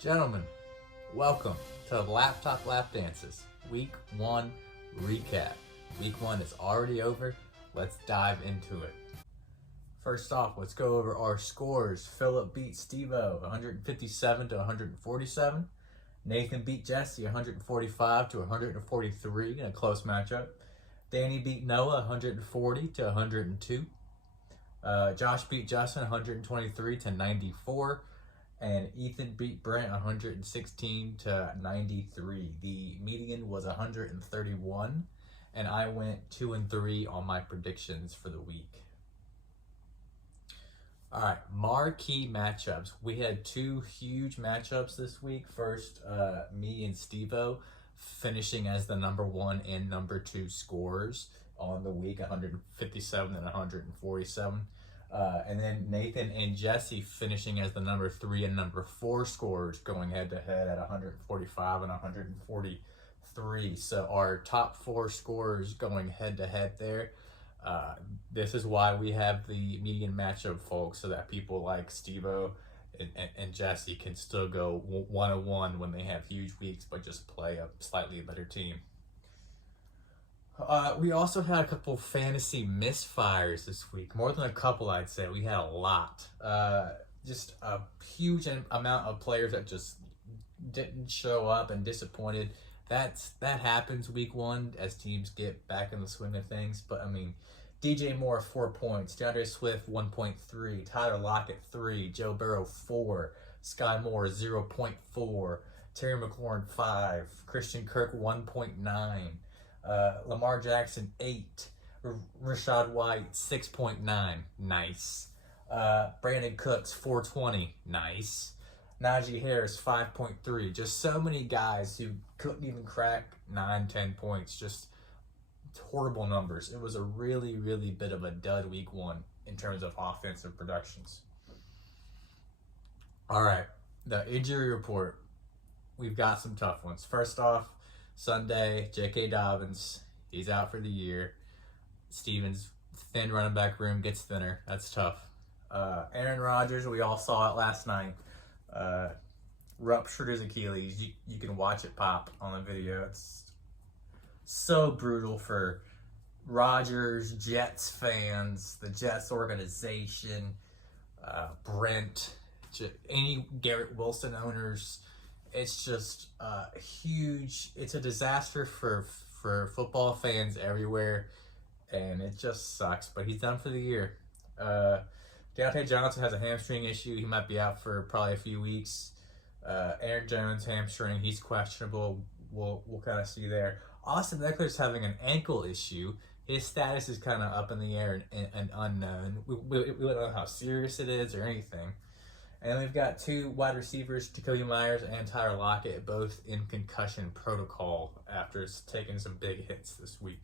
Gentlemen, welcome to Laptop Lap Dances, Week 1 recap. Week 1 is already over. Let's dive into it. First off, let's go over our scores. Philip beat Stevo 157 to 147. Nathan beat Jesse 145 to 143 in a close matchup. Danny beat Noah 140 to 102. Josh beat Justin 123 to 94. And Ethan beat Brent 116 to 93. The median was 131, and I went 2-3 on my predictions for the week. All right, marquee matchups. We had two huge matchups this week. First, me and Stevo finishing as the number 1 and number 2 scorers on the week, 157 and 147. And then Nathan and Jesse finishing as the number 3 and number 4 scorers, going head to head at 145 and 143. So our top 4 scorers going head to head there. This is why we have the median matchup, folks, so that people like Stevo and Jesse can still go 1-1 when they have huge weeks, but just play a slightly better team. We also had a couple fantasy misfires this week. More than a couple, I'd say. We had a lot. Just a huge amount of players that just didn't show up and disappointed. That happens week 1 as teams get back in the swing of things. But, I mean, DJ Moore, 4 points. DeAndre Swift, 1.3. Tyler Lockett, 3. Joe Burrow, 4. Sky Moore, 0.4. Terry McLaurin, 5. Christian Kirk, 1.9. Lamar Jackson, 8. Rashad White, 6.9. Nice. Brandon Cooks, 420. Nice. Najee Harris, 5.3. Just so many guys who couldn't even crack 9-10 points. Just horrible numbers. It was a really, really bit of a dud week 1 in terms of offensive productions. All right, the injury report. We've got some tough ones. First off, Sunday, J.K. Dobbins, he's out for the year. Stevens' thin running back room gets thinner. That's tough. Aaron Rodgers, we all saw it last night. Ruptured his Achilles. You can watch it pop on the video. It's so brutal for Rodgers, Jets fans, the Jets organization, Brent, any Garrett Wilson owners. It's just huge. It's a disaster for football fans everywhere, and it just sucks. But he's done for the year. Deontay Johnson has a hamstring issue. He might be out for probably a few weeks. Aaron Jones hamstring. He's questionable. We'll kind of see there. Austin Eckler's having an ankle issue. His status is kind of up in the air and unknown. We don't know how serious it is or anything. And we've got 2 wide receivers, Jacoby Myers and Tyler Lockett, both in concussion protocol after taking some big hits this week.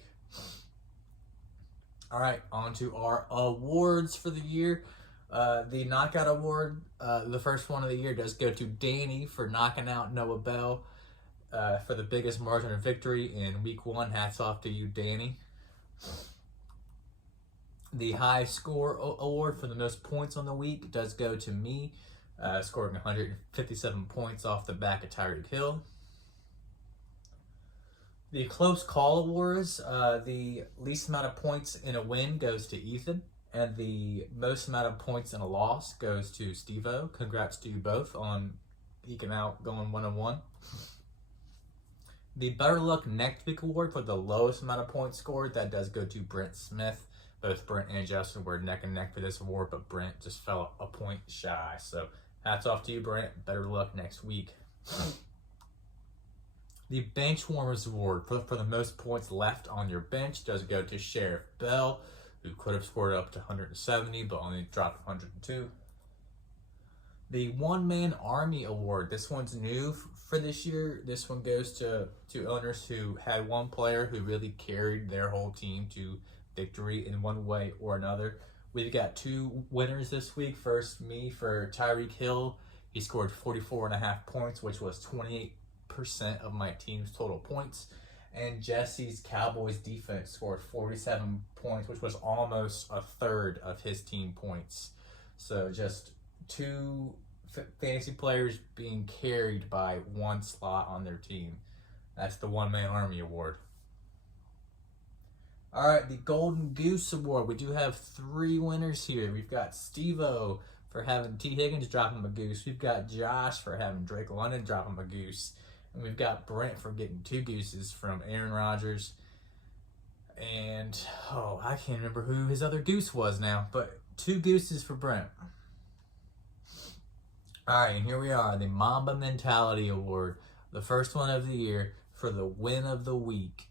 All right, on to our awards for the year. The Knockout Award, the first one of the year, does go to Danny for knocking out Noah Bell for the biggest margin of victory in week 1. Hats off to you, Danny. The High Score Award for the most points on the week does go to me, scoring 157 points off the back of Tyreek Hill. The Close Call Awards, the least amount of points in a win goes to Ethan, and the most amount of points in a loss goes to Stevo. Congrats to you both on eking out going 1-1. The Better Luck Next Week Award for the lowest amount of points scored, that does go to Brent Smith. Both Brent and Justin were neck and neck for this award, but Brent just fell a point shy. So hats off to you, Brent. Better luck next week. The Bench Warmers Award for the most points left on your bench does go to Sheriff Bell, who could have scored up to 170, but only dropped 102. The One Man Army Award, this one's new for this year. This one goes to owners who had one player who really carried their whole team to victory in one way or another. We've got 2 winners this week. First, me for Tyreek Hill. He scored 44.5 points, which was 28% of my team's total points. And Jesse's Cowboys defense scored 47 points, which was almost a third of his team points. So just 2 fantasy players being carried by one slot on their team. That's the One Man Army Award. All right, the Golden Goose Award. We do have 3 winners here. We've got Steve-O for having T. Higgins drop him a goose. We've got Josh for having Drake London drop him a goose. And we've got Brent for getting 2 gooses from Aaron Rodgers. And, I can't remember who his other goose was now, but 2 gooses for Brent. All right, and here we are, the Mamba Mentality Award, the first one of the year for the win of the week.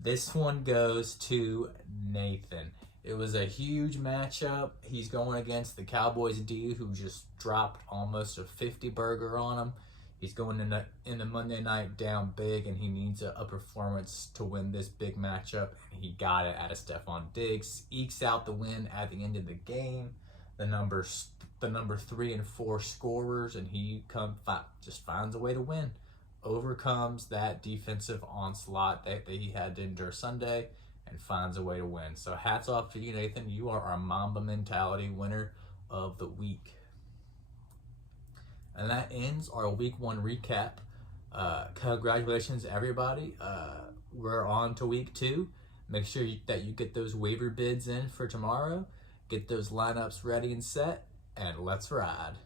This one goes to Nathan. It was a huge matchup. He's going against the Cowboys D, who just dropped almost a 50 burger on him. He's going in the Monday night down big, and he needs a performance to win this big matchup. And he got it out of Stephon Diggs. Ekes out the win at the end of the game. The number 3 and 4 scorers, and he just finds a way to win. Overcomes that defensive onslaught that he had to endure Sunday and finds a way to win. So hats off to you, Nathan. You are our Mamba Mentality winner of the week. And that ends our week 1 recap. Congratulations, everybody. We're on to week 2. Make sure that you get those waiver bids in for tomorrow. Get those lineups ready and set, and let's ride.